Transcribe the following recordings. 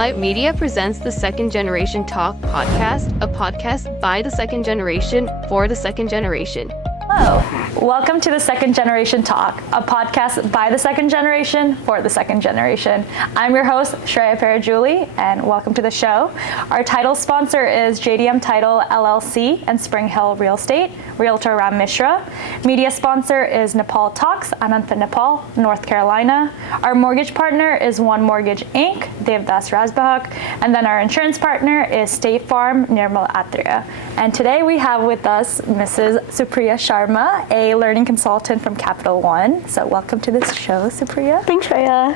Light Media presents the Second Generation Talk podcast, a podcast by the second generation for the second generation. Hello, welcome to the Second Generation Talk, a podcast by the second generation for the second generation. I'm your host, Shreya Parajuli, and welcome to the show. Our title sponsor is JDM Title LLC and Spring Hill Real Estate, Realtor Ram Mishra. Media sponsor is Nepal Talks, Anantha, Nepal, North Carolina. Our mortgage partner is One Mortgage Inc., Devdas Razbahak, and then our insurance partner is State Farm, Nirmal Atria. And today we have with us Mrs. Supriya Sharma, a learning consultant from Capital One. So welcome to this show, Supriya. Thanks, Shreya.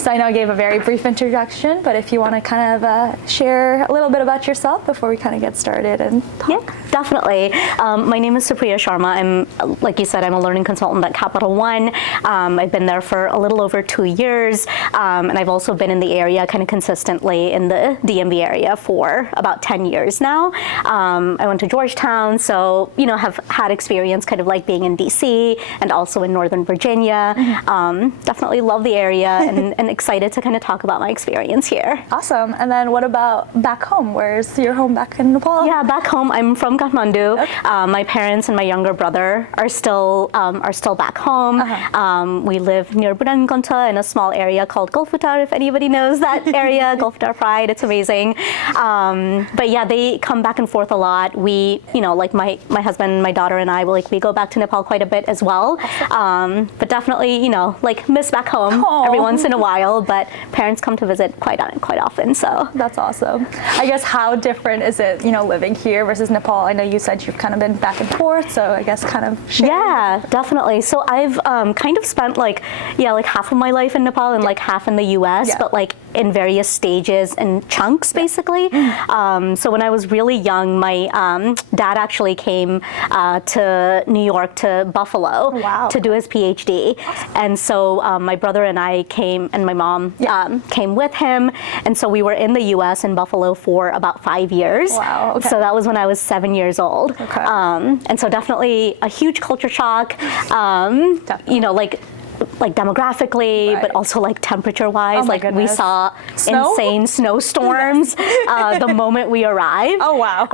So I know I gave a very brief introduction, but if you want to kind of share a little bit about yourself before we kind of get started and talk. Yeah, definitely. My name is Supriya Sharma. I'm, like you said, I'm a learning consultant at Capital One. I've been there for a little over 2 years, and I've also been in the area kind of consistently in the DMV area for about 10 years now. I went to Georgetown, so, have had experience kind of like being in DC and also in Northern Virginia. Definitely love the area and excited to kind of talk about my experience here. Awesome. And then what about back home? Where's your home back in Nepal? Yeah, back home, I'm from Kathmandu. Okay. My parents and my younger brother are still back home. We live near Budangonta in a small area called Golfutar, if anybody knows that area, Golfutar Pride, it's amazing. But yeah, they come back and forth a lot. We, like my husband, my daughter and I, we go back to Nepal quite a bit as well. But definitely, miss back home every once in a while, but parents come to visit quite often, so. That's awesome. I guess how different is it, living here versus Nepal? I know you said you've kind of been back and forth, so I guess kind of sharing. Yeah, definitely. So I've kind of spent half of my life in Nepal and half in the US, but in various stages and chunks, basically. So when I was really young, my dad actually came to New York, to Buffalo, to do his PhD. Awesome. And so my brother and I came, and my mom came with him. And so we were in the US in Buffalo for about 5 years. Wow, okay. So that was when I was 7 years old. Okay. And so definitely a huge culture shock, demographically, but also temperature-wise. We saw insane snowstorms the moment we arrived. Oh wow!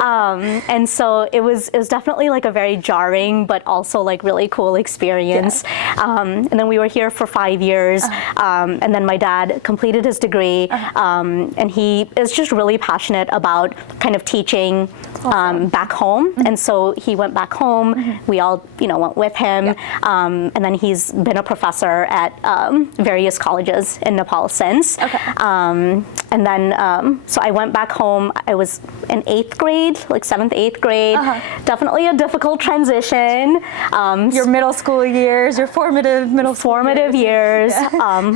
And so it was definitely a very jarring, but also really cool experience. And then we were here for 5 years, and then my dad completed his degree, and he is just really passionate about kind of teaching back home. And so he went back home. We all went with him, and then he's been a professor at various colleges in Nepal since. Okay. And then, so I went back home. I was in 8th grade, 7th, 8th grade. Definitely a difficult transition. Your middle school years, your formative middle school years.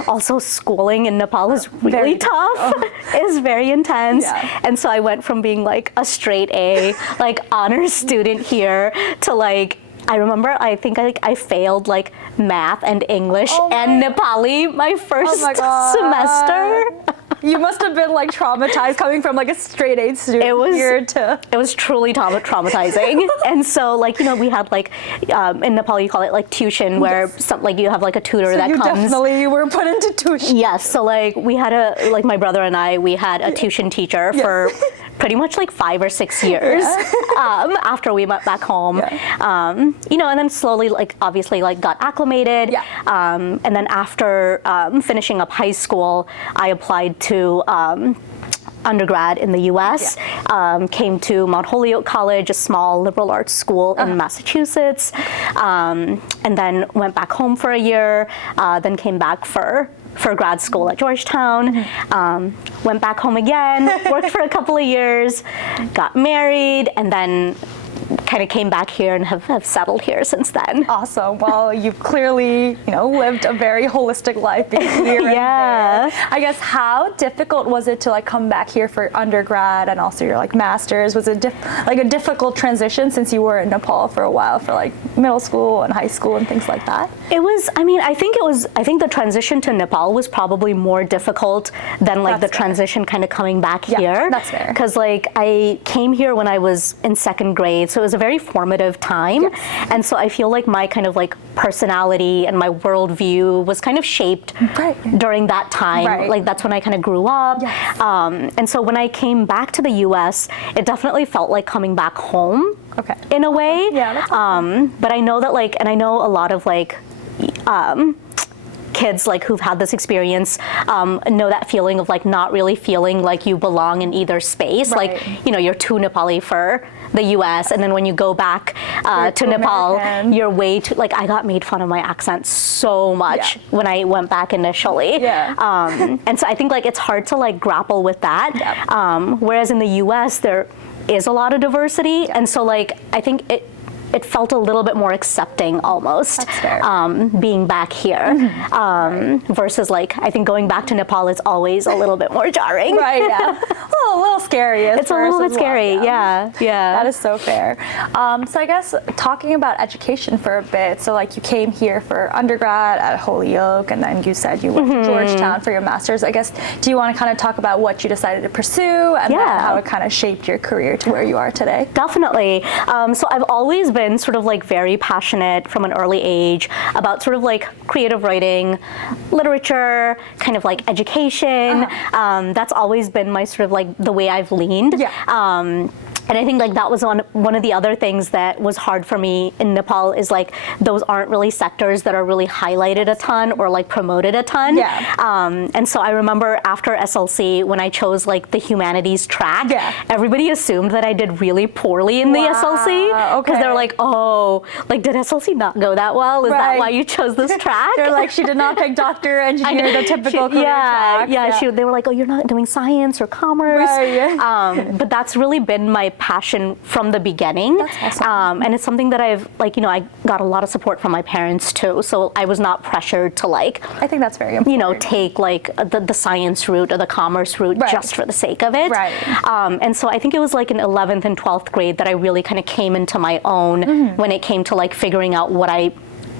Also, schooling in Nepal is really tough. It's very intense. Yeah. And so I went from being a straight A, honors student here to I remember, I think I failed math and English and Nepali my first semester. You must have been traumatized coming from a straight A student It was truly traumatizing. And so we had in Nepal you call it tuition, where you have a tutor that you comes. Definitely were put into tuition. Yes, so we had my brother and I, we had a tuition teacher for pretty much 5 or 6 years after we went back home. And then slowly obviously got acclimated. And then after finishing up high school, I applied to undergrad in the US, came to Mount Holyoke College, a small liberal arts school in Massachusetts, and then went back home for a year, then came back for grad school at Georgetown, went back home again, worked for a couple of years, got married, and then kind of came back here and have settled here since then. Awesome. Well, you've clearly, lived a very holistic life being here and there. I guess how difficult was it to come back here for undergrad and also your master's? Was it a difficult transition since you were in Nepal for a while for middle school and high school and things like that? It was, I think the transition to Nepal was probably more difficult than the transition kind of coming back here. That's fair. Because I came here when I was in 2nd grade, so it was a very formative time. Yes. And so I feel like my kind of like personality and my worldview was kind of shaped during that time. Right. Like that's when I kind of grew up. Yes. And so when I came back to the US, it definitely felt like coming back home in a way. Yeah, that's awesome. But I know that like, and I know a lot of like, kids like who've had this experience know that feeling of like not really feeling like you belong in either space. Right. Like, you know, you're too Nepali for the US, and then when you go back to Nepal, American. you're way too, like I got made fun of my accent so much when I went back initially. And so I think like it's hard to like grapple with that. Whereas in the US, there is a lot of diversity. And so like, I think it felt a little bit more accepting almost, being back here, versus like, I think going back to Nepal is always a little bit more jarring. Right, yeah. A little scary. It's a little bit scary, yeah. That is so fair. So I guess talking about education for a bit, so like you came here for undergrad at Holyoke, and then you said you went to Georgetown for your master's. I guess, do you want to kind of talk about what you decided to pursue and then how it kind of shaped your career to where you are today? Definitely. So I've always been sort of like very passionate from an early age about sort of like creative writing, literature, kind of like education. That's always been my sort of like the way I've leaned. And I think like that was one of the other things that was hard for me in Nepal is like those aren't really sectors that are really highlighted a ton or like promoted a ton. And so I remember after SLC when I chose like the humanities track, everybody assumed that I did really poorly in the SLC because they're like, oh, like did SLC not go that well? Is that why you chose this track? They're like, she did not pick doctor, engineer, the typical career track. They were like, oh, you're not doing science or commerce. But that's really been my passion from the beginning. That's awesome. And it's something that I've like, you know, I got a lot of support from my parents too. So I was not pressured to like, I think that's very important. You know, take like the science route or the commerce route just for the sake of it. And so I think it was like in 11th and 12th grade that I really kind of came into my own when it came to like figuring out what I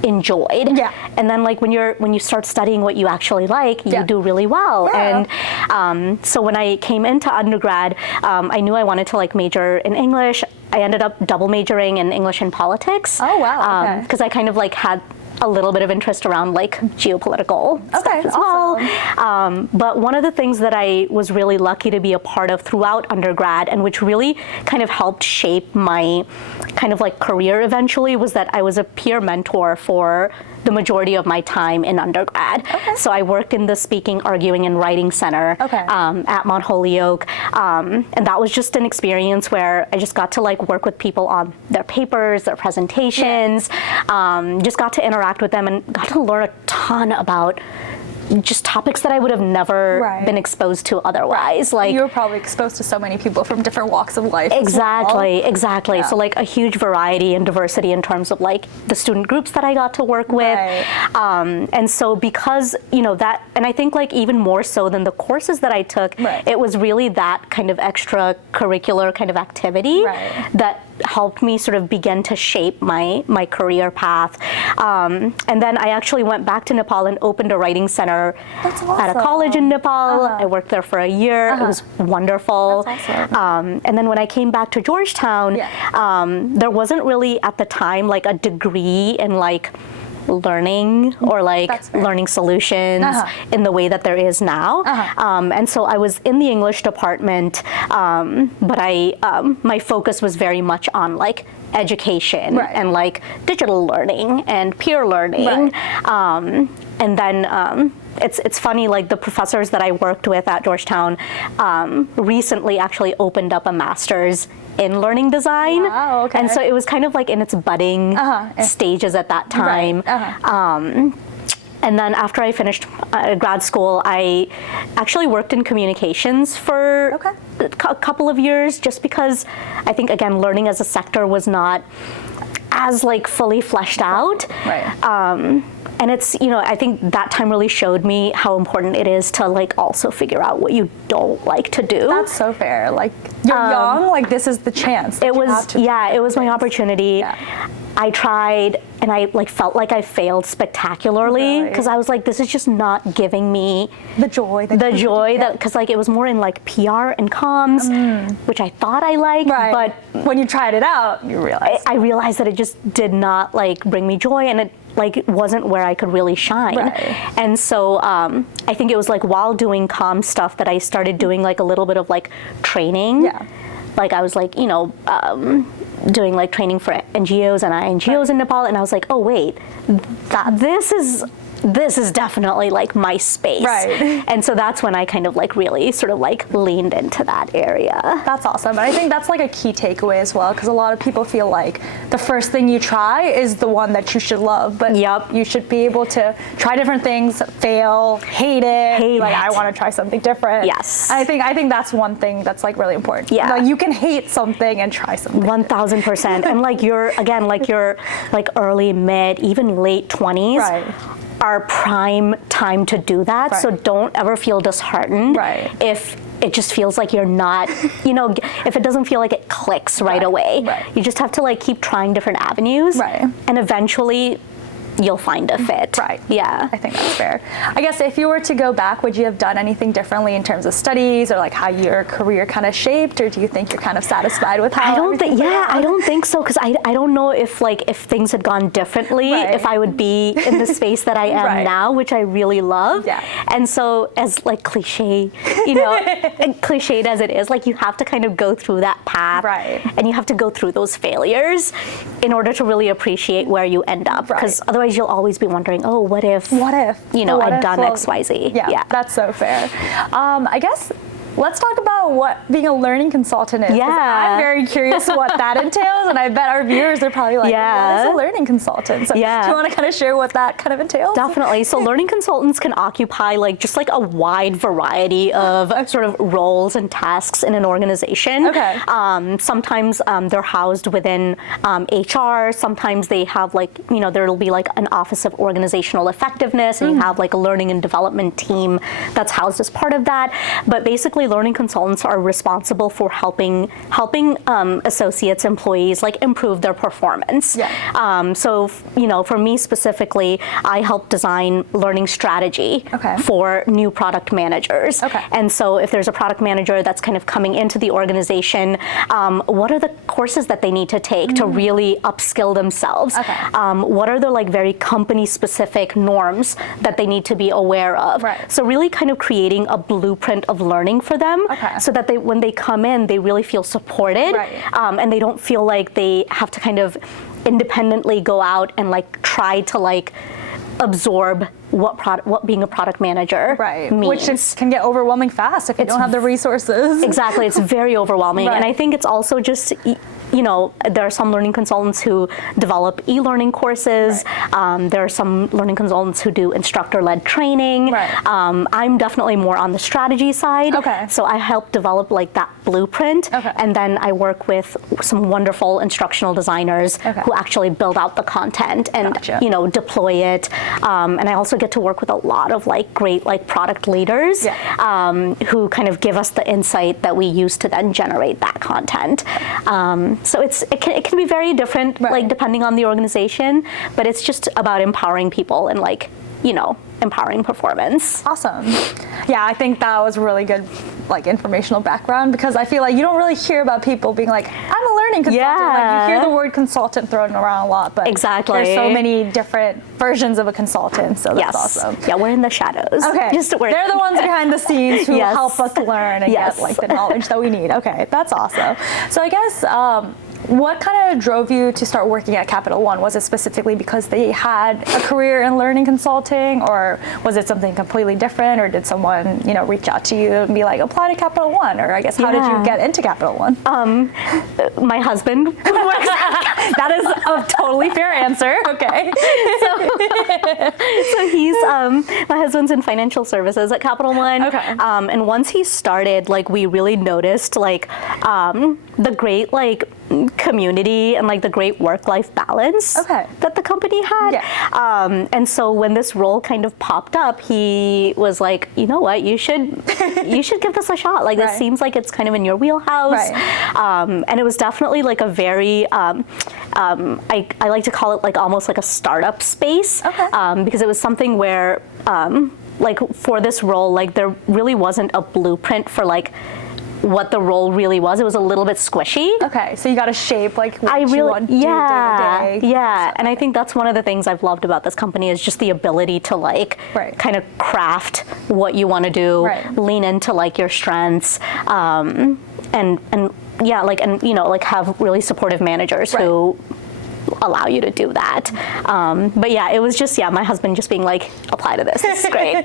enjoyed. And then like when you start studying what you actually like, you do really well. And so when I came into undergrad, I knew I wanted to like major in English. I ended up double majoring in English and politics. Oh wow. Because I kind of like had a little bit of interest around like geopolitical stuff as well. But one of the things that I was really lucky to be a part of throughout undergrad, and which really kind of helped shape my kind of like career eventually, was that I was a peer mentor for the majority of my time in undergrad. So I worked in the Speaking, Arguing, and Writing Center at Mount Holyoke. And that was just an experience where I just got to like work with people on their papers, their presentations, just got to interact with them and got to learn a ton about just topics that I would have never been exposed to otherwise. Like you were probably exposed to so many people from different walks of life. Exactly. So like a huge variety and diversity in terms of like the student groups that I got to work with. And so because, you know, that, and I think like even more so than the courses that I took, it was really that kind of extracurricular kind of activity that helped me sort of begin to shape my career path. And then I actually went back to Nepal and opened a writing center at a college in Nepal. I worked there for a year. It was wonderful. And then when I came back to Georgetown, there wasn't really at the time like a degree in like learning or like learning solutions in the way that there is now. And so I was in the English department, but my focus was very much on like education and like digital learning and peer learning. And then it's funny, like the professors that I worked with at Georgetown recently actually opened up a master's in learning design. And so it was kind of like in its budding stages at that time. And then after I finished grad school, I actually worked in communications for a couple of years, just because I think, again, learning as a sector was not as like fully fleshed out. and it's, I think that time really showed me how important it is to like also figure out what you don't like to do. That's so fair. Like, you're young, like this is the chance. It was my opportunity. Yeah. I tried and I like felt like I failed spectacularly because I was like, this is just not giving me the joy that because like it was more in like PR and comms, which I thought I liked, but when you tried it out, you realized. I realized that it just did not like bring me joy, and it like wasn't where I could really shine. And so I think it was like while doing comm stuff that I started doing like a little bit of like training. Yeah. Like I was like, doing like training for NGOs and INGOs in Nepal, and I was like, oh wait, this is definitely like my space. And so that's when I kind of like really sort of like leaned into that area. That's awesome. And I think that's like a key takeaway as well, because a lot of people feel like the first thing you try is the one that you should love, but you should be able to try different things, fail, hate it, I want to try something different. Yes. And I think that's one thing that's like really important. Yeah. Like you can hate something and try something. 1000%. And like you're like early, mid, even late 20s. Are prime time to do that. So don't ever feel disheartened if it just feels like you're not, if it doesn't feel like it clicks right away. You just have to like keep trying different avenues and eventually you'll find a fit. Yeah. I think that's fair. I guess if you were to go back, would you have done anything differently in terms of studies or like how your career kind of shaped, or do you think you're kind of satisfied with how I don't think so, because I don't know if things had gone differently, if I would be in the space that I am now, which I really love. And so as like cliched as it is, like you have to kind of go through that path and you have to go through those failures in order to really appreciate where you end up, because otherwise you'll always be wondering, oh, what if I'd done XYZ. Yeah, that's so fair. I guess let's talk about what being a learning consultant is. I'm very curious what that entails, and I bet our viewers are probably like, what is a learning consultant? So do you want to kind of share what that kind of entails? Definitely. So learning consultants can occupy just a wide variety of sort of roles and tasks in an organization. Sometimes they're housed within HR. Sometimes they have there'll be like an office of organizational effectiveness, and you have like a learning and development team that's housed as part of that. But basically, learning consultants are responsible for helping associates, employees improve their performance. So for me specifically, I help design learning strategy for new product managers. And so if there's a product manager that's kind of coming into the organization, what are the courses that they need to take to really upskill themselves? What are the very company specific norms that they need to be aware of? So really kind of creating a blueprint of learning for them, so that when they come in, they really feel supported, and they don't feel like they have to kind of independently go out and try to absorb what being a product manager means. Which can get overwhelming fast if you don't have the resources. Exactly, it's very overwhelming. And I think it's also just, there are some learning consultants who develop e-learning courses. There are some learning consultants who do instructor-led training. I'm definitely more on the strategy side. So I help develop that blueprint, and then I work with some wonderful instructional designers who actually build out the content and deploy it. And I also get to work with a lot of great product leaders who kind of give us the insight that we use to then generate that content. So it can be very different, depending on the organization, but it's just about empowering people and empowering performance. Awesome. Yeah, I think that was really good informational background, because I feel like you don't really hear about people being like, I'm a learning consultant. You hear the word consultant thrown around a lot, but there's so many different versions of a consultant, so that's awesome. Yeah, we're in the shadows. They're the ones behind the scenes who help us learn and get the knowledge that we need. That's awesome. So I guess what kind of drove you to start working at Capital One? Was it specifically because they had a career in learning consulting, or was it something completely different, or did someone, reach out to you and be like, apply to Capital One? Or I guess, how did you get into Capital One? My husband works. That is a totally fair answer. So he's, my husband's in financial services at Capital One. And once he started, we really noticed, the great, community and like the great work-life balance that the company had. Yeah. And so when this role kind of popped up, he was like, you know what, you should give this a shot. Like, this seems like it's kind of in your wheelhouse. And it was definitely like a very, I like to call it like almost like a startup space, because it was something where, like for this role, like there really wasn't a blueprint for like what the role really was. It was a little bit squishy. Okay, so you got to shape like what you want to do day to day. Yeah, and I think that's one of the things I've loved about this company is just the ability to like kind of craft what you want to do, lean into like your strengths, and yeah, like, and you know, like have really supportive managers who allow you to do that. But yeah, it was just, my husband just being like, apply to this. This is great.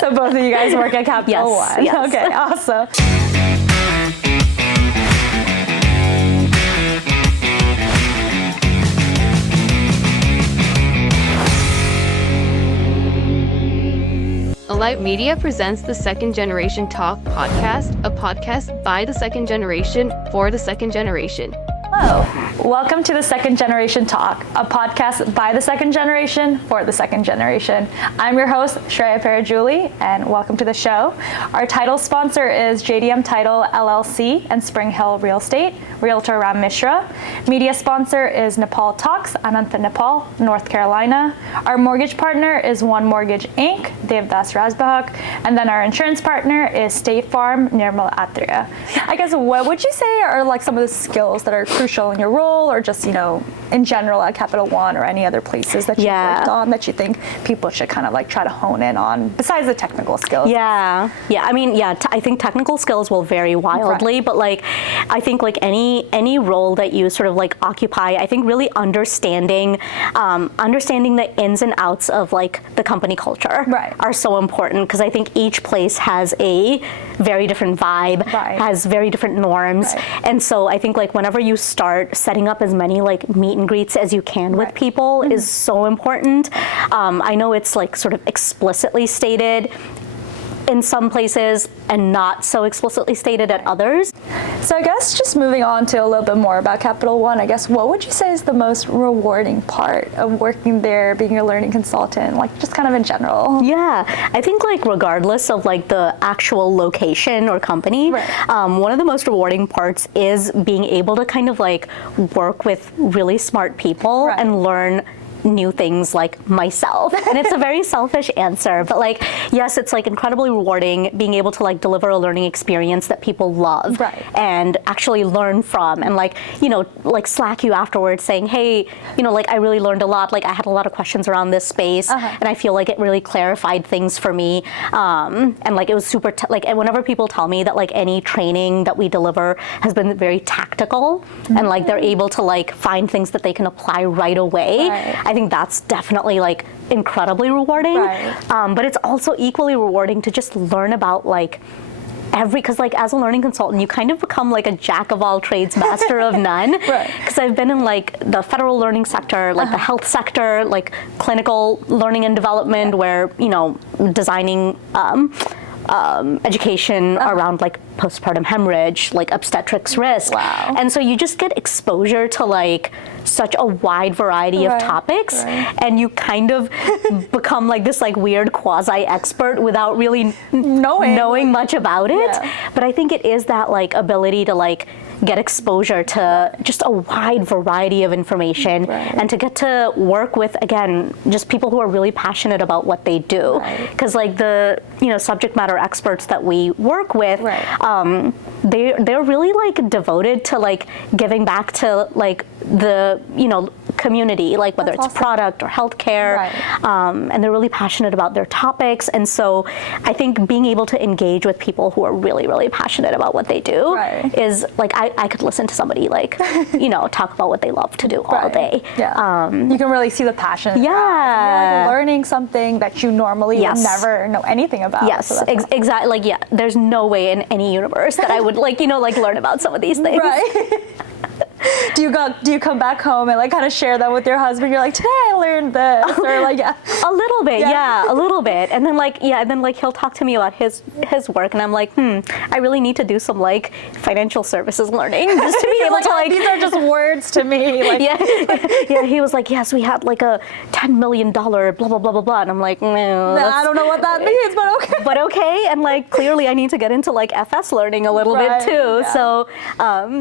So both of you guys work at Capital One. Yes. Okay, awesome. Alight Media presents the Second Generation Talk podcast, a podcast by the second generation for the second generation. Hello, welcome to the Second Generation Talk, a podcast by the second generation for the second generation. I'm your host, Shreya Parajuli, and welcome to the show. Our title sponsor is JDM Title LLC and Spring Hill Real Estate, Realtor Ram Mishra. Media sponsor is Nepal Talks, Ananta, Nepal, North Carolina. Our mortgage partner is One Mortgage Inc., Devdas Razbahak, and then our insurance partner is State Farm, Nirmal Atria. I guess what would you say are like some of the skills that are crucial in your role, or just, you know, in general at Capital One or any other places that you've worked on that you think people should kind of like try to hone in on besides the technical skills? I mean, I think technical skills will vary wildly, but like I think like any role that you sort of like occupy, I think really understanding the ins and outs of like the company culture are so important, because I think each place has a very different vibe, has very different norms, and so I think like whenever you start setting up as many like meet and greets as you can with people is so important. I know it's like sort of explicitly stated in some places and not so explicitly stated at others. So I guess just moving on to a little bit more about Capital One, I guess what would you say is the most rewarding part of working there, being a learning consultant, like just kind of in general? Yeah, I think like regardless of like the actual location or company, one of the most rewarding parts is being able to kind of like work with really smart people and learn new things like myself. And it's a very selfish answer, but like, yes, it's like incredibly rewarding being able to like deliver a learning experience that people love and actually learn from, and like, you know, like Slack you afterwards saying, hey, you know, like I really learned a lot, like I had a lot of questions around this space and I feel like it really clarified things for me. And like it was super, like whenever people tell me that like any training that we deliver has been very tactical and like they're able to like find things that they can apply right away, I think that's definitely like incredibly rewarding. But it's also equally rewarding to just learn about like because like as a learning consultant, you kind of become like a jack of all trades, master of none. Because I've been in like the federal learning sector, like the health sector, like clinical learning and development, where, you know, designing education around like postpartum hemorrhage, like obstetrics risk. And so you just get exposure to like such a wide variety of topics, and you kind of become like this like weird quasi-expert without really knowing much about it. But I think it is that like ability to like get exposure to just a wide variety of information and to get to work with, again, just people who are really passionate about what they do. Because like the, you know, subject matter experts that we work with, they're really like devoted to like giving back to like the, you know, community, like whether it's product or healthcare, and they're really passionate about their topics. And so I think being able to engage with people who are really, really passionate about what they do is like, I could listen to somebody like, you know, talk about what they love to do all day. You can really see the passion. You're like learning something that you normally would never know anything about. So exactly. Like, there's no way in any universe that I would like, you know, like learn about some of these things. Do you come back home and like kind of share that with your husband? You're like, today I learned this, or like a little bit, yeah, a little bit. And then like he'll talk to me about his work, and I'm like, I really need to do some like financial services learning just to be able to like. These are just words to me. Like, yeah. He was like, yes, we had like a $10 million blah blah blah blah blah, and I'm like, no, I don't know what that means, but okay. But okay, and like clearly I need to get into like FS learning a little bit too. Yeah. So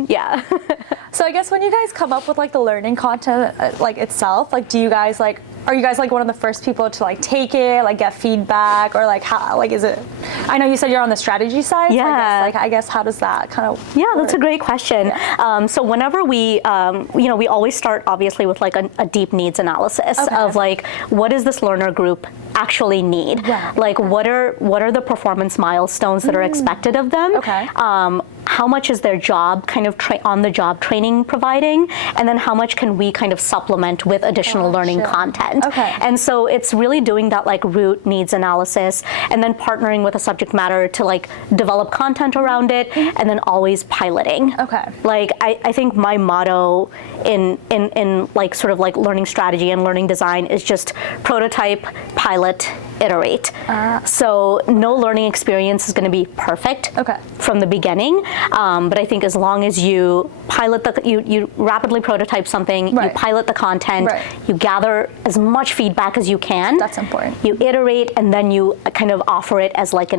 yeah. So I guess when you guys come up with like the learning content like itself, like are you guys like one of the first people to like take it, like get feedback, or like how, like is it, I know you said you're on the strategy side, yeah. So I guess how does that kind of work? That's a great question. Yeah. So whenever we, we always start obviously with like a deep needs analysis of like, what does this learner group actually need? Yeah. Like what are the performance milestones that are expected of them? Okay. How much is their job kind of on the job training providing, and then how much can we kind of supplement with additional learning content? Okay. And so it's really doing that like root needs analysis, and then partnering with a subject matter to like develop content around it, and then always piloting. Okay. Like I think my motto in like sort of like learning strategy and learning design is just prototype, pilot, iterate. So no learning experience is going to be perfect from the beginning, but I think as long as you pilot you rapidly prototype something, you pilot the content, you gather as much feedback as you can. That's important. You iterate, and then you kind of offer it as like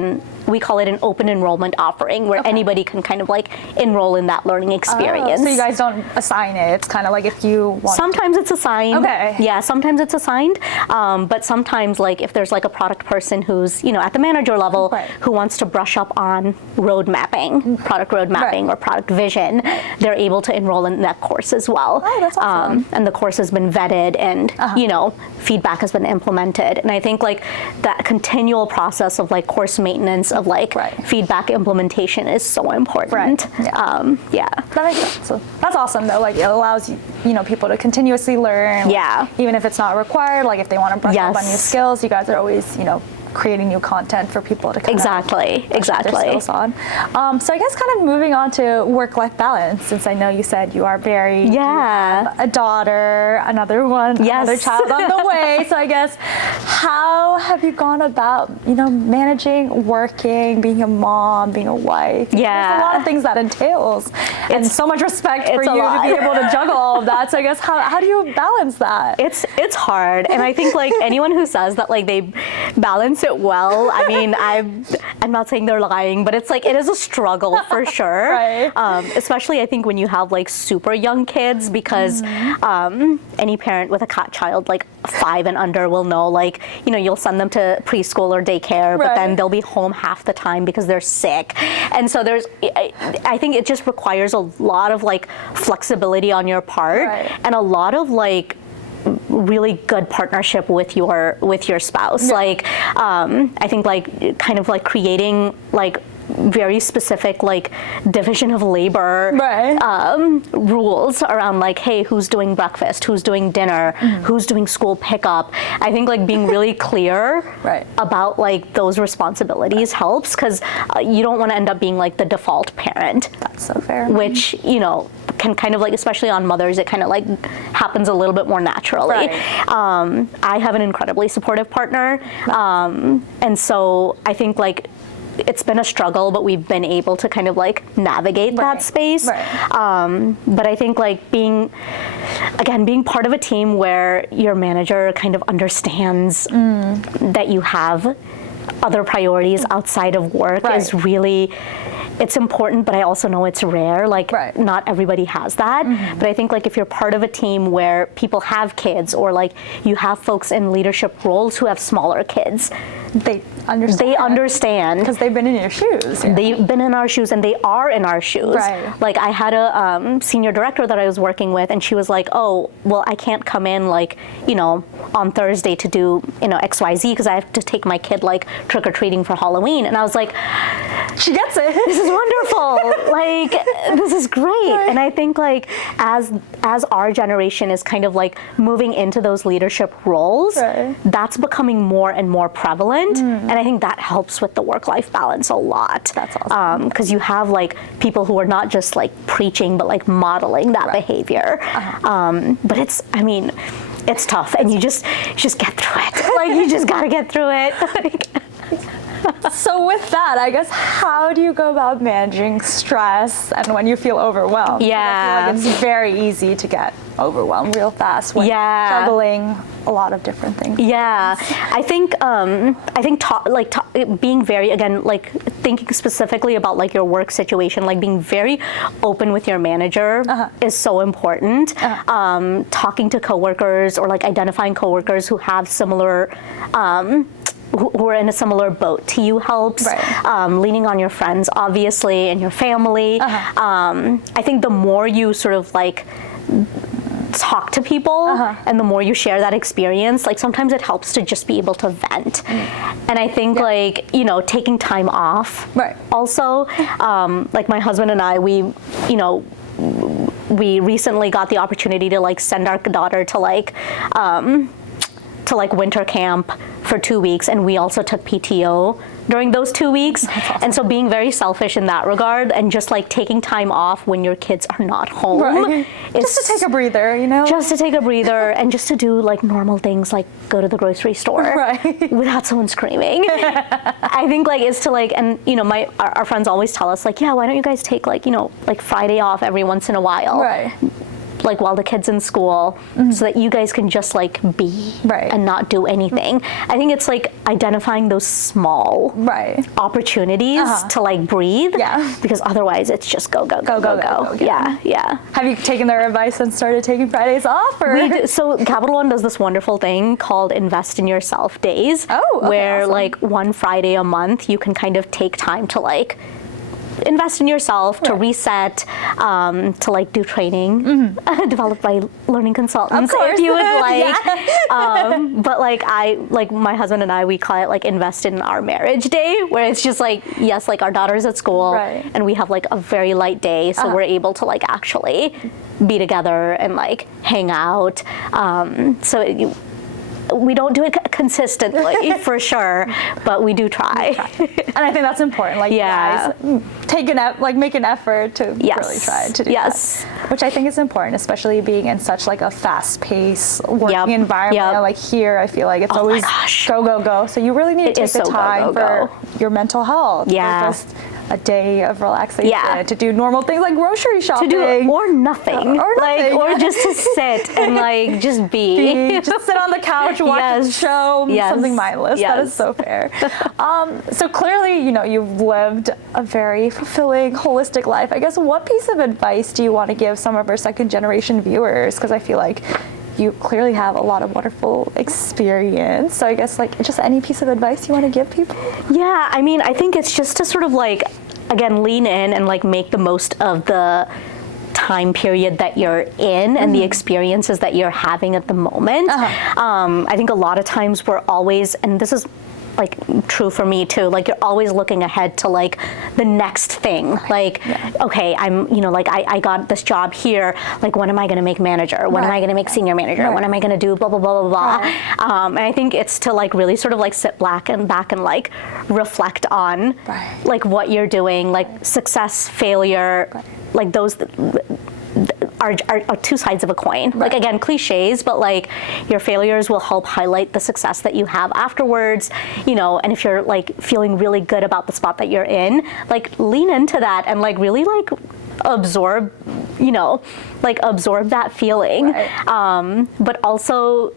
we call it an open enrollment offering, where anybody can kind of like enroll in that learning experience. So you guys don't assign it. It's kind of like if you want. Sometimes it's assigned. Okay. Yeah, sometimes it's assigned. But sometimes like if there's like a product person who's, at the manager level who wants to brush up on road mapping, product road mapping or product vision, they're able to enroll in that course as well. Oh, that's awesome. And the course has been vetted, and feedback has been implemented. And I think like that continual process of like course maintenance of like feedback implementation is so important. Right. Yeah. That makes sense. So that's awesome though. Like it allows people to continuously learn. Yeah. Even if it's not required, like if they want to brush up on new skills, you guys are always creating new content for people to kind exactly their skills on. So I guess kind of moving on to work-life balance, since I know you said you are married, you have a daughter, another child on the way. So I guess how have you gone about, managing, working, being a mom, being a wife? There's a lot of things that entails, and so much respect for you to be able to juggle all of that. So I guess how do you balance that? It's hard, and I think like anyone who says that like they balance it well, I mean, I'm not saying they're lying, but it's like it is a struggle for sure. Especially I think when you have like super young kids, because any parent with a child like 5 and under will know, like you'll send them to preschool or daycare, but then they'll be home half the time because they're sick, and so I think it just requires a lot of like flexibility on your part and a lot of like really good partnership with your spouse. Like I think like kind of like creating like very specific like division of labor rules around like, hey, who's doing breakfast, who's doing dinner, who's doing school pickup. I think like being really clear about like those responsibilities helps, because you don't want to end up being like the default parent. That's so fair. Which can kind of like, especially on mothers, it kind of like happens a little bit more naturally. I have an incredibly supportive partner, and so I think like it's been a struggle, but we've been able to kind of like navigate that space. But I think like being part of a team where your manager kind of understands that you have other priorities outside of work is really, it's important, but I also know it's rare. Like not everybody has that. But I think like if you're part of a team where people have kids, or like you have folks in leadership roles who have smaller kids, they understand because they've been in your shoes. They've been in our shoes, and they are in our shoes. Like I had a senior director that I was working with, and she was like, oh, well, I can't come in like, on Thursday to do, XYZ, because I have to take my kid like trick-or-treating for Halloween. And I was like, she gets it. This is wonderful. Like, this is great. And I think like as our generation is kind of like moving into those leadership roles, that's becoming more and more prevalent. And I think that helps with the work-life balance a lot. That's awesome. Because you have like people who are not just like preaching, but like modeling that behavior. But it's tough, and you just get through it. Like, you just gotta get through it. So with that, I guess, how do you go about managing stress and when you feel overwhelmed? Yeah. I feel like it's very easy to get overwhelmed real fast when juggling a lot of different things. Yeah, I think being very, again, like thinking specifically about like your work situation, like being very open with your manager is so important. Talking to coworkers, or like identifying coworkers who have similar who are in a similar boat to you helps. Leaning on your friends, obviously, and your family. I think the more you sort of like talk to people and the more you share that experience, like sometimes it helps to just be able to vent. And I think like, you know, taking time off also, like my husband and I, we recently got the opportunity to like send our daughter to like winter camp for 2 weeks, and we also took PTO during those 2 weeks. Awesome. And so being very selfish in that regard, and just like taking time off when your kids are not home. Just to take a breather, you know? Just to take a breather, and just to do like normal things, like go to the grocery store without someone screaming. I think like is to like, and you know, our friends always tell us like, yeah, why don't you guys take like, you know, like Friday off every once in a while. Like while the kid's in school, so that you guys can just like be and not do anything. I think it's like identifying those small opportunities to like breathe, because otherwise it's just go. Yeah. Have you taken their advice and started taking Fridays off? Or? So Capital One does this wonderful thing called Invest in Yourself Days, where like one Friday a month you can kind of take time to like invest in yourself, to reset, to like do training developed by learning consultants, if you would like. But like my husband and I, we call it like invest in our marriage day, where it's just like, yes, like our daughter's at school and we have like a very light day, so we're able to like actually be together and like hang out. We don't do it consistently for sure, but we do try. And I think that's important. Like, you guys make an effort to really try to do that. Which I think is important, especially being in such like a fast-paced working environment. Like here, I feel like it's always go. So you really need to take the time for your mental health. For just a day of relaxation, to do normal things like grocery shopping, or nothing, or just to sit and like just be. Just sit on the couch, watch a show, something mindless. That is so fair. So clearly, you know, you've lived a very fulfilling, holistic life. I guess, what piece of advice do you want to give some of our second generation viewers? Because I feel like you clearly have a lot of wonderful experience. So I guess like just any piece of advice you want to give people? Yeah, I mean, I think it's just to sort of like, again, lean in and like make the most of the time period that you're in and the experiences that you're having at the moment. I think a lot of times we're always, and this is like true for me too, like you're always looking ahead to like the next thing. Like, okay, I'm, you know, like I got this job here, like when am I gonna make manager? When am I gonna make senior manager? When am I gonna do blah, blah, blah, blah, blah. And I think it's to like really sort of like sit back and like reflect on like what you're doing, like success, failure, like those are two sides of a coin. Like, again, cliches, but like your failures will help highlight the success that you have afterwards, you know. And if you're like feeling really good about the spot that you're in, like lean into that and like really like absorb, you know, like absorb that feeling. But also,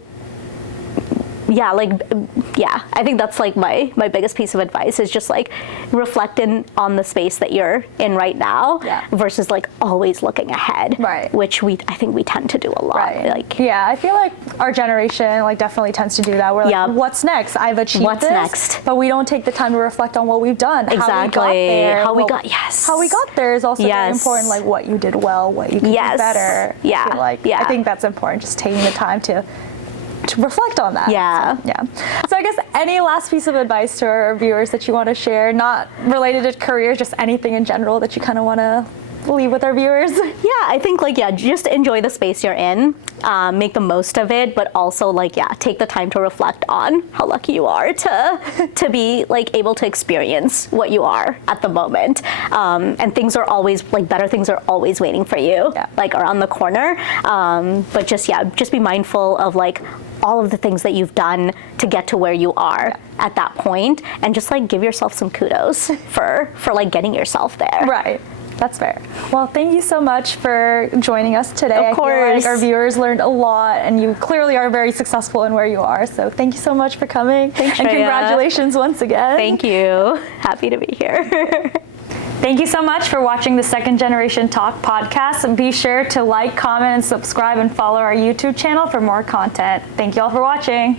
I think that's like my biggest piece of advice is just like reflecting on the space that you're in right now versus like always looking ahead, which I think we tend to do a lot. Like, I feel like our generation like definitely tends to do that. We're like, what's next? I've achieved this, next? But we don't take the time to reflect on what we've done. How we got there is also very important. Like what you did well, what you could do better. I think that's important. Just taking the time to reflect on that. So I guess any last piece of advice to our viewers that you want to share, not related to careers, just anything in general that you kind of want to leave with our viewers? Yeah, I think just enjoy the space you're in, make the most of it, but also take the time to reflect on how lucky you are to be able to experience what you are at the moment. And things are always better things are always waiting for you, around the corner. But just be mindful of all of the things that you've done to get to where you are at that point, and just give yourself some kudos for getting yourself there. Right. That's fair. Well, thank you so much for joining us today. Of course. I feel like our viewers learned a lot, and you clearly are very successful in where you are. So thank you so much for coming. Thanks, and Shreya. Congratulations once again. Thank you. Happy to be here. Thank you so much for watching the Second Generation Talk podcast. And be sure to like, comment, and subscribe, and follow our YouTube channel for more content. Thank you all for watching.